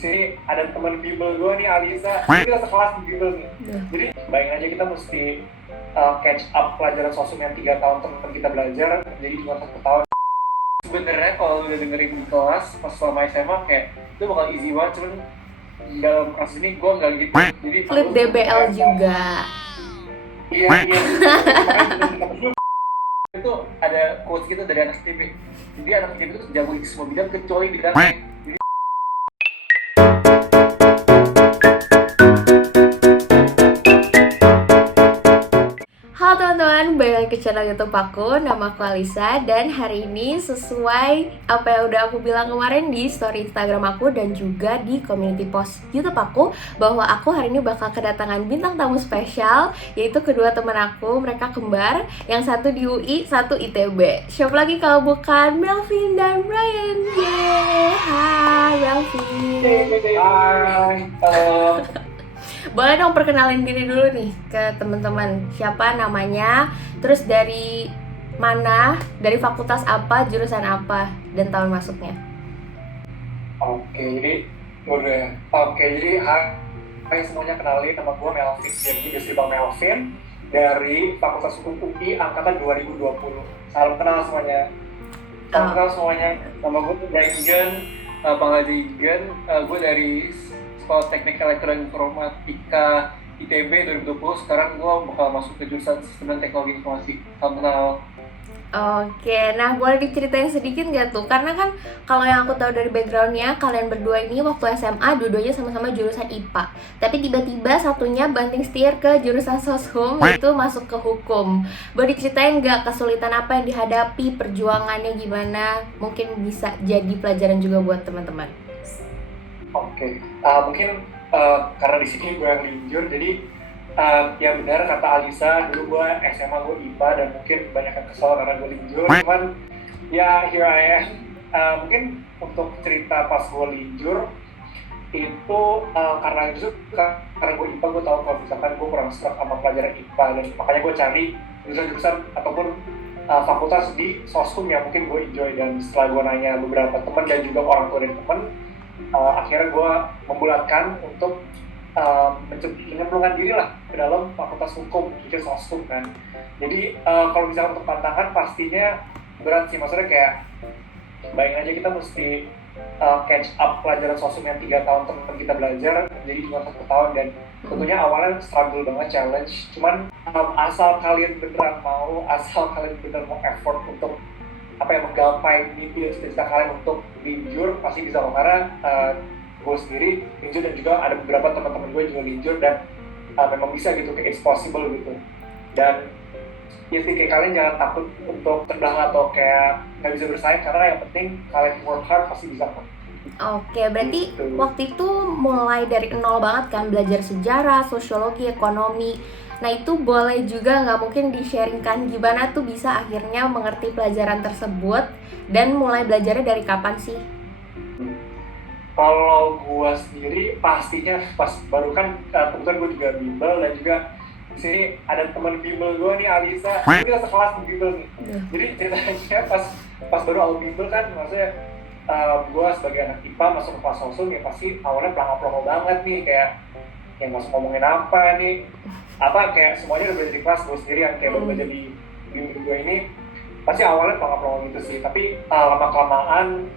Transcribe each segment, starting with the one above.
sini ada teman bimbel gue nih, Alisa. Kita sekelas di bimbel nih. Jadi bayangin aja kita mesti catch up pelajaran sosum yang 3 tahun teman kita belajar jadi cuma 1 tahun. Sebenarnya kalau udah dengerin di kelas pas selama SMA kayak itu bakal easy banget, cuman dalam kasus ini gue nggak gitu. Jadi Flip DBL juga. Iya. Itu ada quotes gitu dari anak TV. Jadi anak TV itu jago di semua bidang kecuali bidang. Halo teman-teman, balik lagi ke channel YouTube aku. Nama aku Alisa, dan hari ini sesuai apa yang udah aku bilang kemarin di story Instagram aku dan juga di community post YouTube aku, bahwa aku hari ini bakal kedatangan bintang tamu spesial, yaitu kedua teman aku. Mereka kembar, yang satu di UI, satu ITB. Siapa lagi kalau bukan Melvin dan Brian. Yeay, hai Melvin. Hai. Boleh dong perkenalin diri dulu nih ke teman-teman. Siapa namanya, terus dari mana, dari fakultas apa, jurusan apa, dan tahun masuknya. Jadi hai semuanya, kenalin nama gue Melvin. Jadi biasa Bang Melvin dari Fakultas Hukum UI angkatan 2020. Salam kenal semuanya. Nama gue Brian Gen, Panggaja Igen. Gue dari Sekolah Teknik Elektroinformatika ITB 2020. Sekarang gue bakal masuk ke jurusan Sistem dan Teknologi Informasi. Salam kenal. Oke, nah boleh diceritain sedikit nggak tuh? Karena kan kalau yang aku tahu dari backgroundnya, kalian berdua ini waktu SMA dua-duanya sama-sama jurusan IPA. Tapi tiba-tiba satunya banting setir ke jurusan soshum, yaitu masuk ke hukum. Boleh diceritain nggak kesulitan apa yang dihadapi, perjuangannya gimana? Mungkin bisa jadi pelajaran juga buat teman-teman. Mungkin karena di sini gue yang linjur, jadi ya benar kata Alisa, dulu gue SMA gue IPA dan mungkin banyak yang kesel karena gue linjur. Cuman ya here I am. Mungkin untuk cerita pas gue linjur itu karena gue IPA, gue tahu kalau misalkan gue kurang serak sama pelajaran IPA, dan makanya gue cari jurusan ataupun fakultas di soshum yang mungkin gue enjoy. Dan setelah gue nanya beberapa teman dan juga orang tua dan teman, akhirnya gue membulatkan untuk menyemplungkan diri lah ke dalam fakultas hukum, jadi soshum kan. Jadi kalau misalnya untuk tantangan pastinya berat sih, maksudnya kayak bayangin aja kita mesti catch up pelajaran soshum yang 3 tahun teman kita belajar jadi cuma 1 tahun, dan tentunya awalnya struggle banget, challenge. Cuman asal kalian beneran mau, asal kalian beneran mau effort untuk menggapai mimpi dan cita-cita kalian untuk linjur, pasti bisa kok. Karena gue sendiri linjur dan juga ada beberapa teman-teman gue juga linjur, dan memang bisa gitu, kayak it's possible gitu. Dan ya sih, kayak kalian jangan takut untuk terbelakang atau kayak nggak bisa bersaing, karena yang penting kalian work hard pasti bisa kok. Oke, berarti waktu itu mulai dari nol banget kan, belajar sejarah, sosiologi, ekonomi. Nah itu boleh juga nggak mungkin di-sharingkan gimana tuh bisa akhirnya mengerti pelajaran tersebut, dan mulai belajarnya dari kapan sih? Kalau gue sendiri pastinya pas baru kan, kebetulan gue juga bimbel dan juga di sini ada teman bimbel gue nih, Alisa. Kita sekelas di bimbel nih. Jadi ceritanya pas baru awal bimbel kan, maksudnya gue sebagai anak IPA masuk ke kelas soshum ya pasti awalnya pelongo-pelongo banget nih, kayak yang masuk ngomongin apa nih, kayak semuanya udah belajar di kelas. Gue sendiri yang kayak baru belajar di bimbel gue ini pasti awalnya pelongo-pelongo gitu sih. Tapi lama-kelamaan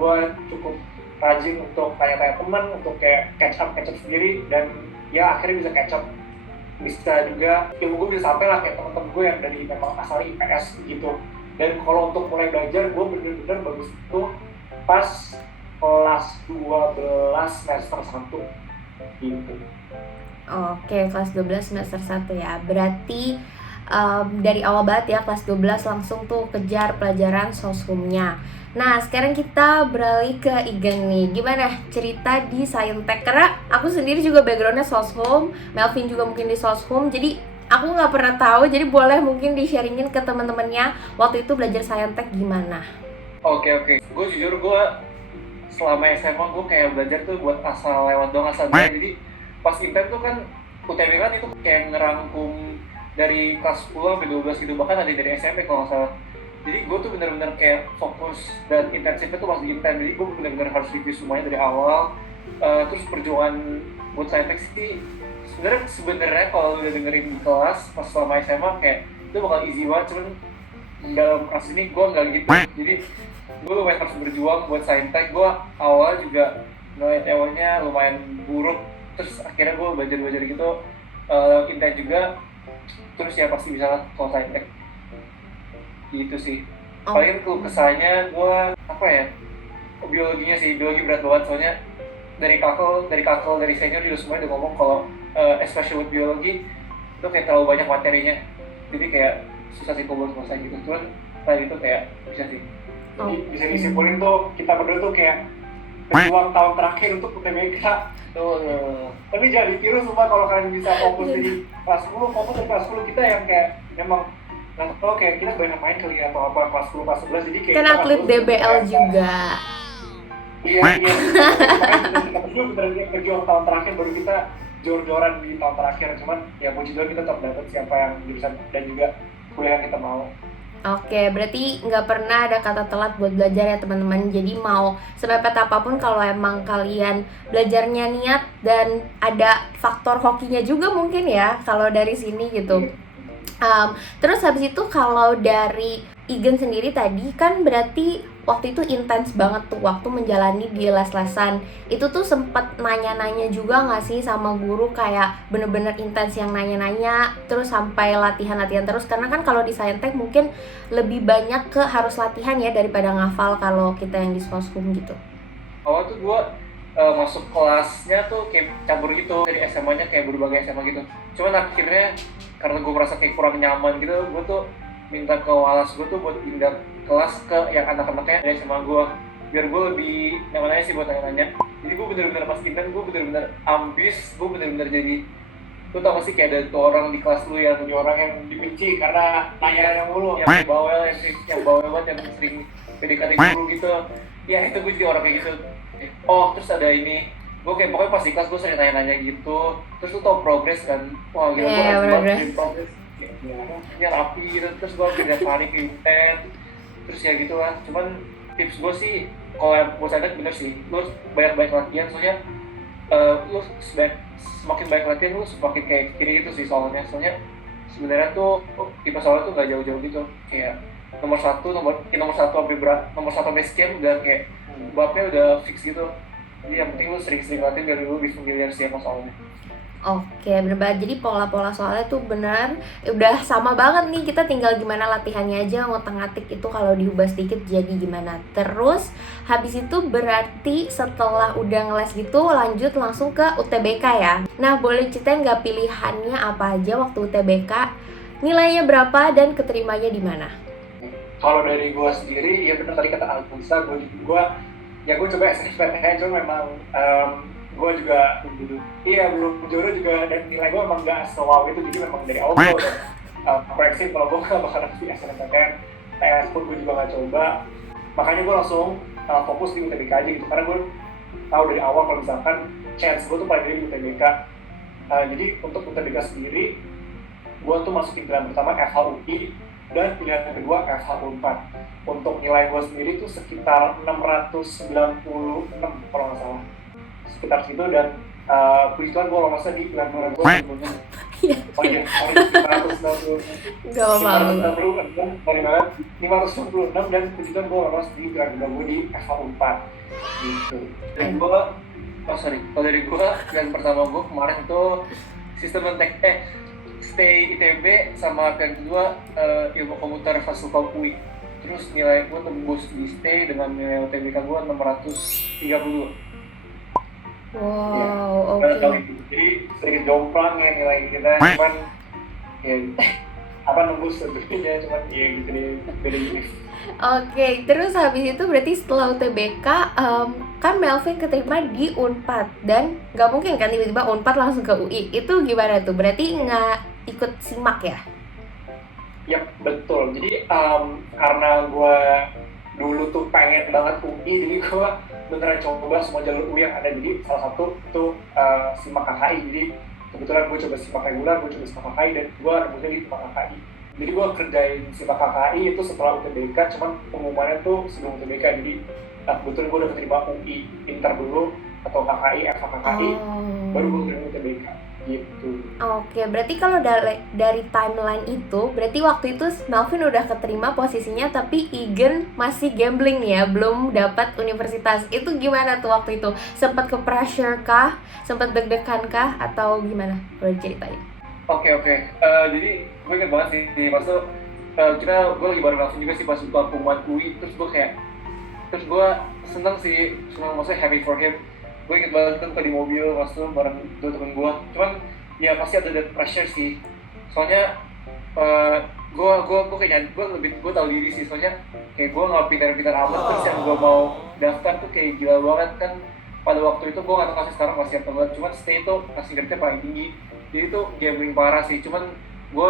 gue cukup rajin untuk tanya-tanya teman, untuk kayak catch up sendiri, dan ya akhirnya bisa catch up. Bisa juga ilmu gue bisa sampai lah kayak teman-teman gue yang dari memang asalnya IPS gitu. Dan kalau untuk mulai belajar, gue bener-bener bagus itu pas kelas 12 semester 1 gitu. Oke, kelas 12 semester 1 ya. Berarti dari awal banget ya, kelas 12 langsung tuh kejar pelajaran soshumnya. Nah, sekarang kita beralih ke Igen nih. Gimana cerita di Saintek? Karena aku sendiri juga backgroundnya soshum, Melvin juga mungkin di soshum, jadi aku nggak pernah tahu. Jadi boleh mungkin di-sharingin ke teman-temannya waktu itu belajar Saintek gimana? Oke. Gue jujur, gue selama SMA gue kayak belajar tuh buat asal lewat dong, asal belajar. Jadi pas intern tuh kan UTB kan itu kayak ngerangkum dari kelas 10 sampai 12 gitu, bahkan ada dari SMP kalau nggak salah. Jadi gue tuh bener-bener kayak fokus dan intensifnya tuh masih intens. Jadi gue bener-bener harus review semuanya dari awal. Terus perjuangan buat saintek sih sebenarnya kalau udah dengerin di kelas pas selama SMA kayak itu bakal easy banget, cuman dalam kelas ini gue nggak gitu. Jadi gue lumayan harus berjuang buat saintek. Gue awal juga nilai TO-nya lumayan buruk, terus akhirnya gue belajar gitu intens juga, terus ya pasti bisa lah kalau saintek gitu sih. Paling keluh kesahnya gue apa ya, biologinya sih, biologi berat banget soalnya dari kakak dari senior juga semuanya udah ngomong kalau especially with biologi itu kayak terlalu banyak materinya, jadi kayak susah sih buat selesai gitu. Cuman tadi itu kayak bisa sih. Jadi bisa disimpulin tuh kita berdua tuh kayak pejuang tahun terakhir untuk UTBK. Tapi jangan ditiru semua kalau kalian bisa fokus di kelas 10, fokus di kelas 10 kita yang kayak memang nggak tahu kayak kita banyak main kali atau apa kelas 10 kelas 11, jadi kayak kan atlet DBL juga. Iya. Kita berdua beneran berjuang tahun terakhir, baru kita jor-joran di tahun terakhir. Cuman ya puji Tuhan kita tetap dapat siapa yang jurusan dan juga kuliah yang kita mau. Oke, berarti nggak pernah ada kata telat buat belajar ya teman-teman. Jadi mau semepet apapun kalau emang kalian belajarnya niat dan ada faktor hokinya juga mungkin ya kalau dari sini gitu. Terus habis itu kalau dari Igen sendiri tadi kan berarti waktu itu intens banget tuh waktu menjalani di les-lesan. Itu tuh sempet nanya-nanya juga gak sih sama guru, kayak bener-bener intens yang nanya-nanya terus sampai latihan-latihan terus? Karena kan kalau di Saintek mungkin lebih banyak ke harus latihan ya daripada ngafal kalau kita yang di Soshum gitu. Awal tuh gue masuk kelasnya tuh kayak campur gitu, dari SMA-nya kayak berbagai SMA gitu. Cuman akhirnya karena gue merasa kayak kurang nyaman gitu, gue tuh minta ke walas gue tuh buat pindah kelas ke yang anak-anaknya dari SMA gue, biar gue lebih nyaman aja sih buat nanya-nanya. Jadi gue bener-bener pas pindah, gue bener-bener ambis, gue bener-bener jadi, lu tau gak sih kayak ada tuh orang di kelas lu yang punya orang yang dibenci karena nanya yang mulu, yang bawel, yang bawel banget, yang sering PDKT guru gitu. Ya itu gue jadi orang kayak gitu. Oh terus ada ini, gue kayak pokoknya pas di kelas gue sering nanya-nanya gitu. Terus lu tau progres kan, wah gila gue harus banget progres ya rapi gitu. Terus gue pindah panik intens, terus ya gitu lah. Cuman tips gue sih kalau yang gue sadar bener sih, lu banyak-banyak latihan, soalnya lu semakin banyak latihan lu semakin kayak kiri gitu sih soalnya sebenarnya tuh tipe soalnya tuh gak jauh-jauh gitu, kayak nomor satu sampai sekian udah kayak babnya udah fix gitu. Jadi yang penting lu sering-sering latihan biar lu bisa familiar sih sama soalnya. Oke, bener banget. Jadi pola-pola soalnya tuh bener udah sama banget nih, kita tinggal gimana latihannya aja, ngotak-ngatik itu kalau diubah sedikit jadi gimana. Terus habis itu berarti setelah udah ngeles gitu lanjut langsung ke UTBK ya. Nah boleh ceritain nggak pilihannya apa aja waktu UTBK, nilainya berapa dan keterimanya di mana? Kalau dari gue sendiri ya bener tadi kata Alisa, gue coba SNMPTN, cuma memang gue juga belum jodoh juga, dan nilai gue emang gak se-wow itu. Jadi memang dari awal gue udah proyeksi kalau gue gak bakal di SNMPTN, TS pun gue juga gak coba. Makanya gue langsung fokus di UTBK aja gitu, karena gue tahu dari awal kalau misalkan chance gue tuh paling dari UTBK. Jadi untuk UTBK sendiri gue tuh masukin pilihan pertama FHUI dan pilihan kedua FH4. Untuk nilai gue sendiri tuh sekitar 696 kalau nggak salah, sekitar situ. Dan puji Tuhan gue lolosnya di pilihan kedua gue sebelumnya. Oh iya, 596 dari mana? 596, dan puji Tuhan gue lolos di pilihan kedua gue di FH4 gitu. Dan gue, kalau dari gue pilihan pertama gue kemarin itu sistem stay ITB, sama pilihan kedua ilmu komputer Fakultas UI. Terus nilai gue tembus di stay dengan nilai UTBK gue 632. Wow, ya, oke. Jadi sedikit jomplang ya nilai kita, cuman ya nembus tentunya, cuman ya gitu deh, beda gini. Oke, terus habis itu berarti setelah UTBK kan Melvin keterima di Unpad, dan nggak mungkin kan tiba-tiba Unpad langsung ke UI. Itu gimana tuh? Berarti nggak ikut simak ya? Yap, betul. Jadi karena gue dulu tuh pengen banget UI, jadi gue beneran coba semua jalur UI yang ada. Jadi salah satu tuh simak KKI. Jadi kebetulan gue coba simak reguler, gue coba simak KKI, dan gue nembusnya di simak KKI. Jadi gue kerjain simak KKI itu setelah UTBK, cuman pengumumannya tuh sebelum UTBK. Jadi kebetulan gue udah keterima UI Inter dulu, atau KKI, FH-KKI, baru gue Oh. keterima UTBK gitu. Oke, berarti kalau dari timeline itu, berarti waktu itu Melvin udah keterima posisinya, tapi Igen masih gambling nih ya, belum dapat universitas. Itu gimana tuh waktu itu? Sempat ke pressure kah? Sempat deg-degan kah? Atau gimana? Boleh ceritain. Oke. Jadi gue inget banget sih, maksud gue lagi bareng langsung juga sih pas pengumuman UI, terus gue seneng maksudnya happy for him. Gue inget banget kan di mobil maksudnya bareng dua temen gue, cuman ya pasti ada that pressure sih, soalnya gue tahu diri sih, soalnya kayak gue nggak pintar-pintar amat, terus yang gue mau daftar tuh kayak gila banget kan. Pada waktu itu gue nggak tahu kasih sekarang masih apa enggak, cuman stay itu masih gradenya paling tinggi, jadi tuh gambling parah sih. Cuman gue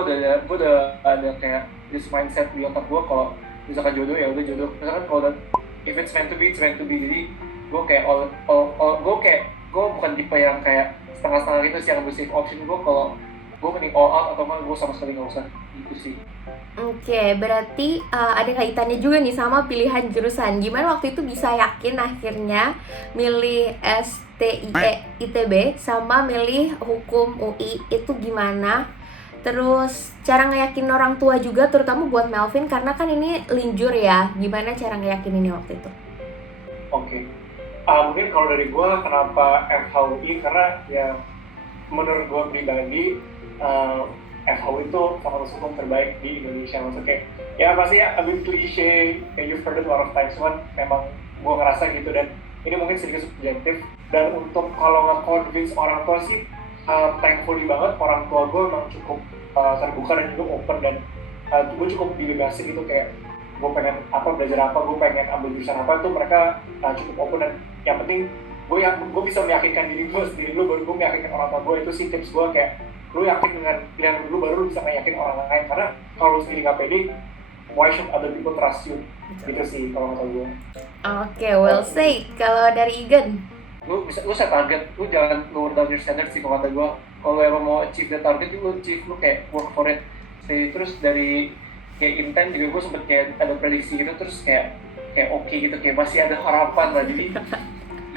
udah ada kayak this mindset di otak gue, kalau misalkan jodoh ya udah jodoh, misalkan kalau udah if it's meant to be, it's meant to be. Jadi gue kayak gue bukan tipe yang kayak setengah-setengah gitu sih, yang ambil safe option. Kalau gue mending all out atau gue sama sekali nggak usah gitu sih. Oke, berarti ada kaitannya juga nih sama pilihan jurusan. Gimana waktu itu bisa yakin akhirnya milih ITB sama milih hukum UI itu gimana? Terus cara ngeyakin orang tua juga, terutama buat Melvin karena kan ini linjur ya. Gimana cara ngeyakininnya waktu itu? Oke. Mungkin kalau dari gue kenapa FHUI, karena ya menurut gue pribadi FHUI itu fakultas hukum terbaik di Indonesia. Maksudnya kayak ya pasti a bit cliche, kayak you've heard it a lot of times, cuman memang gue ngerasa gitu. Dan ini mungkin sedikit subjektif, dan untuk kalau nge-convince orang tua sih thankfully banget orang tua gue memang cukup terbuka dan juga open, dan gue cukup dibebasin gitu, kayak gue pengen belajar apa, gue pengen ambil jurusan apa, tuh mereka cukup open. Dan yang penting gue bisa meyakinkan diri gue sendiri dulu, baru gue meyakinkan orang tua gue. Itu sih tips gue, kayak lu yakin dengan pilihan dulu, baru lu bisa meyakin orang lain. Karena kalau lu sendiri nggak pede, why should other people trust you? Gitu sih kalau kata gue. Oke, well said. Kalau dari Igen? Lu set target, lu jangan lower down your standard sih kalau kata gue. Kalau emang mau achieve the target, lu achieve, lu kayak work for it. Terus dari kayak intent juga gue sempet kayak ada prediksi gitu, terus kayak oke gitu, kayak masih ada harapan lah. Jadi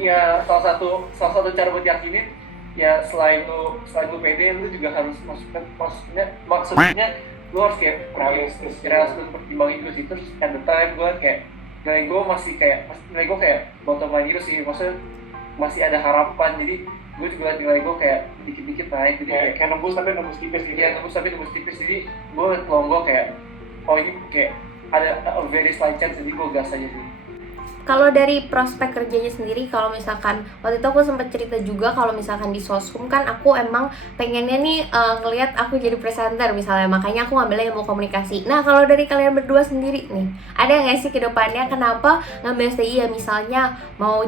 ya salah satu cara buat yakinin ya, selain lu pede, lu juga harus maksudnya lu harus kayak realistis dan pertimbangin itu sih. Terus at the time gue kayak nilai gue kayak bottom line gitu sih, maksudnya masih ada harapan. Jadi gue juga nilai gue kayak dikit-dikit naik, jadi kayak nembus tipis gitu ya, nembus tipis. Jadi gue longgok kayak ini kayak ada a very slight chance, jadi gue gas aja sih. Kalau dari prospek kerjanya sendiri, kalau misalkan waktu itu aku sempat cerita juga kalau misalkan di Soshum kan aku emang pengennya nih ngelihat aku jadi presenter misalnya, makanya aku ngambilnya ilmu komunikasi. Nah kalau dari kalian berdua sendiri nih, ada nggak sih kedepannya kenapa ngambil STI ya, misalnya mau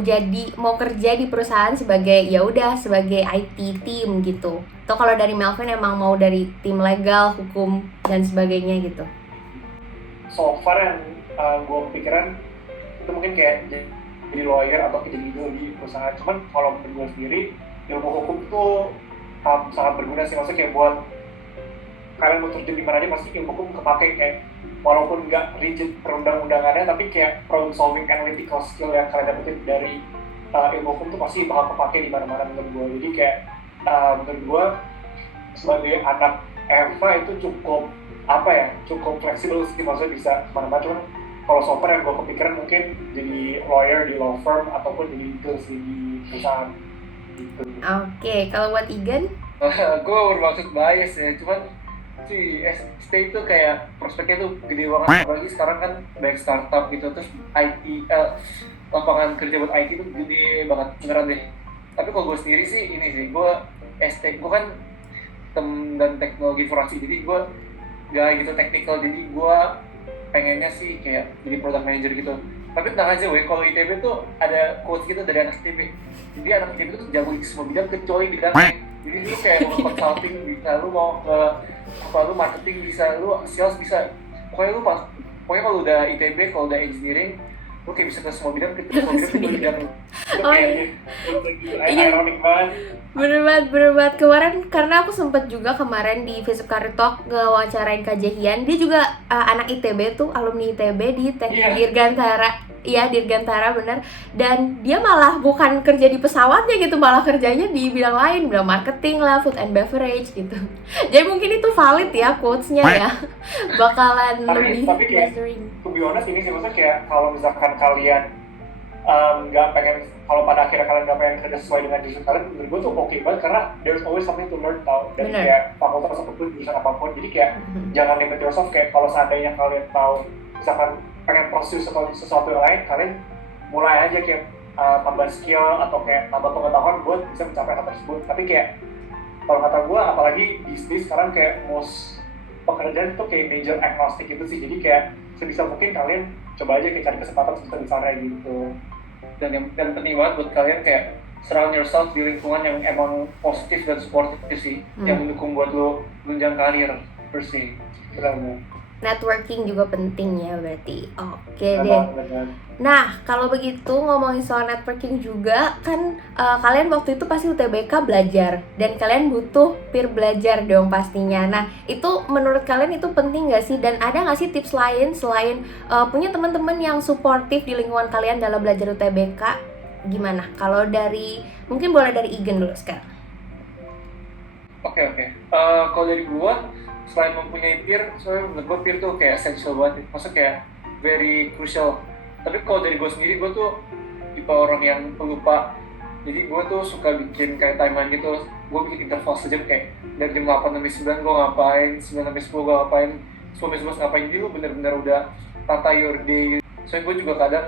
kerja di perusahaan sebagai sebagai IT team gitu. Atau kalau dari Melvin emang mau dari tim legal, hukum dan sebagainya gitu. So far yang gue pikiran itu mungkin kayak jadi lawyer atau jadi legal di perusahaan. Cuman kalau menurut gue sendiri, ilmu hukum tuh sangat berguna sih. Maksudnya kayak buat kalian mau terjun di mana aja pasti ilmu hukum kepake, kayak walaupun nggak rigid perundang-undangannya, tapi kayak problem solving, analytical skill yang kalian dapetin dari ilmu hukum tuh pasti bakal kepake di mana-mana menurut gue. Jadi kayak menurut gue sebagai anak FH itu cukup fleksibel sih, maksudnya bisa kemana-mana. Cuman kalau so far yang gue kepikiran mungkin jadi lawyer di law firm ataupun jadi legal sih di perusahaan gitu. Oke, kalau buat Igen? Gue bermaksud bias ya, cuman sih ST itu kayak prospeknya tuh gede banget, apalagi sekarang kan banyak startup gitu. Terus lapangan kerja buat IT itu gede banget beneran deh. Tapi kalau gue sendiri sih gue gue kan sistem dan teknologi informasi, jadi gue gak gitu teknikal. Jadi gue pengennya sih kayak jadi product manager gitu. Tapi tenang aja kalau ITB tuh ada quotes gitu dari anak ITB. Jadi anak ITB tuh jago di semua bidang kecuali bidang jadi lu kayak mau consulting bisa, lu mau ke lu marketing bisa, lu sales bisa. Pokoknya kalau udah ITB, kalau udah engineering, lu kayak bisa ke semua bidang, bidang lu. Oh iya. Ironik banget. Bener banget. Kemarin karena aku sempet juga kemarin di Facebook Career Talk ngewawancarain Kak Jehian. Dia juga anak ITB tuh, alumni ITB di Teknik Dirgantara. Iya, Dirgantara bener. Dan dia malah bukan kerja di pesawatnya gitu, malah kerjanya di bidang lain, bidang marketing lah, food and beverage gitu. Jadi mungkin itu valid ya quotes-nya ya. Bakalan lebih Tapi kayak, mastering. to be honest ini sih, maksudnya kayak kalau misalkan kalian nggak pengen, kalau pada akhirnya kalian nggak pengen kerja sesuai dengan jurusan kalian, menurut gue tuh oke banget, karena there's always something to learn tau dari Bener. kayak fakultas apapun, jurusan apapun. Jadi kayak jangan limit yourself, kayak kalau seandainya kalian tahu misalkan pengen pursue sesuatu yang lain, kalian mulai aja kayak tambah skill atau kayak tambah pengetahuan buat bisa mencapai hal tersebut. Tapi kayak kalau kata gue, apalagi bisnis sekarang kayak most pekerjaan itu kayak major agnostic gitu sih. Jadi kayak sebisa mungkin kalian coba aja kayak cari kesempatan sebesar-besarnya gitu. Dan penting banget buat kalian kayak surround yourself di lingkungan yang emang positif dan supportive sih, yang mendukung buat lo menunjang karir bersih. Benar. Networking juga penting ya berarti. Oke deh. Benar. Nah, kalau begitu ngomongin soal networking juga kan kalian waktu itu pasti UTBK belajar dan kalian butuh peer belajar dong pastinya. Nah, itu menurut kalian itu penting nggak sih? Dan ada nggak sih tips lain selain punya teman-teman yang suportif di lingkungan kalian dalam belajar UTBK? Gimana? Kalau dari, mungkin boleh dari Igen dulu sekarang. Oke. Kalau dari gua, selain mempunyai peer, soalnya menurut gua peer tuh kayak essential banget, maksudnya kayak very crucial. Tapi kalau dari gua sendiri, gua tuh tipe orang yang pelupa. Jadi gua tuh suka bikin kayak timeline gitu. Gua bikin interval sejam, kayak dari jam 8 sampai 9 gua ngapain, 9 sampai 10 gua ngapain, 10 sampai 11 ngapain. Jadi lu bener-bener udah tata your day. Soalnya gua juga kadang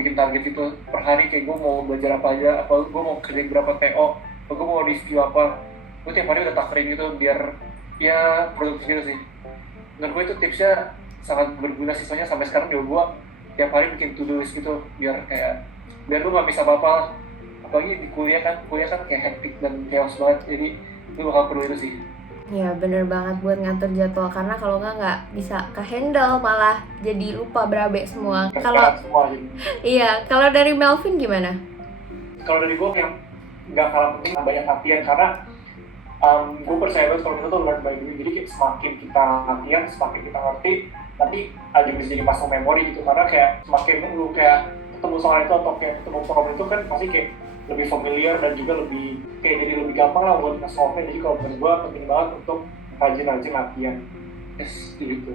bikin target itu per hari, kayak gua mau belajar apa aja, apa gua mau kerjain berapa TO, apa gua mau review apa. Gua tiap hari udah takerin gitu biar ya produktif gitu sih. Menurut gue itu tipsnya sangat berguna sih, soalnya sampai sekarang juga gue tiap hari bikin to-do list gitu biar lu gak bisa apa-apa. Apalagi di kuliah kan kayak hectic dan chaos banget, jadi lu bakal perlu itu sih. Ya bener banget buat ngatur jadwal, karena kalau nggak bisa ke-handle, malah jadi lupa berabe semua. Kalau iya, kalau dari Melvin gimana? Kalau dari gue yang nggak kalah penting banyak latihan, karena gue percaya banget kalau kita tuh learn by doing. Jadi semakin kita latihan, semakin kita ngerti, nanti aja bisa jadi muscle memory gitu. Karena kayak semakin lu kayak ketemu soal itu atau kayak ketemu problem itu kan pasti kayak lebih familiar dan juga lebih kayak jadi lebih gampang lah buat nge-solve-nya. Jadi kalau menurut gue penting banget untuk rajin-rajin latihan. Yes, gitu.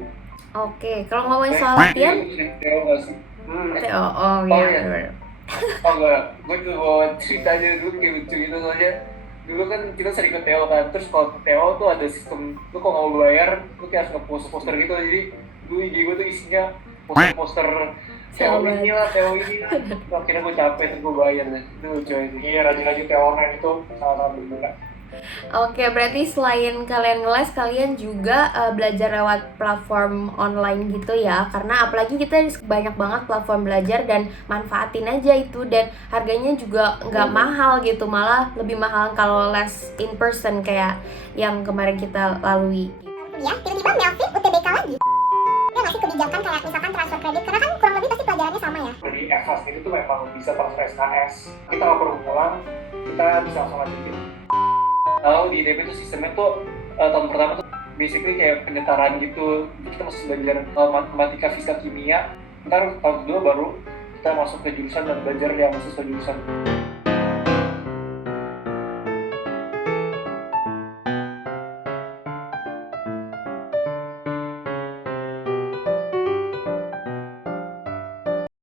Oke, kalau ngomongin soal latihan, TO gak sih? oh ya, bener. Oh enggak, gue tuh mau cerita aja dulu kayak lucu gitu. Soalnya dulu kan kita sering ke TO kan, terus kalau ke TO tuh ada sistem, lu kalau nggak mau bayar, lu kayak harus nge-poster gitu. Jadi dulu IG gue tuh isinya poster TO ini lah, akhirnya gue capek, terus gue bayar deh. Itu lucu aja sih. Iya, rajin-rajin TO online itu sangat berguna. Oke, berarti selain kalian ngeles, kalian juga belajar lewat platform online gitu ya. Karena apalagi kita banyak banget platform belajar dan manfaatin aja itu. Dan harganya juga nggak mahal gitu, malah lebih mahal kalau les in person kayak yang kemarin kita lalui. Ya, tiba-tiba Melvin UTBK lagi. Dia ngasih kebijakan kayak misalkan transfer kredit, karena kan kurang lebih pasti pelajarannya sama ya. Jadi FH sendiri tuh memang bisa transfer SKS. Kita nggak perlu ngulang, kita bisa langsung lanjutin. Tahu di ITB tuh sistemnya tuh tahun pertama tuh basically kayak pendataran gitu. Kita masih belajar matematika, fisika, kimia. Ntar tahun kedua baru kita masuk ke jurusan dan belajar yang sesuai jurusan.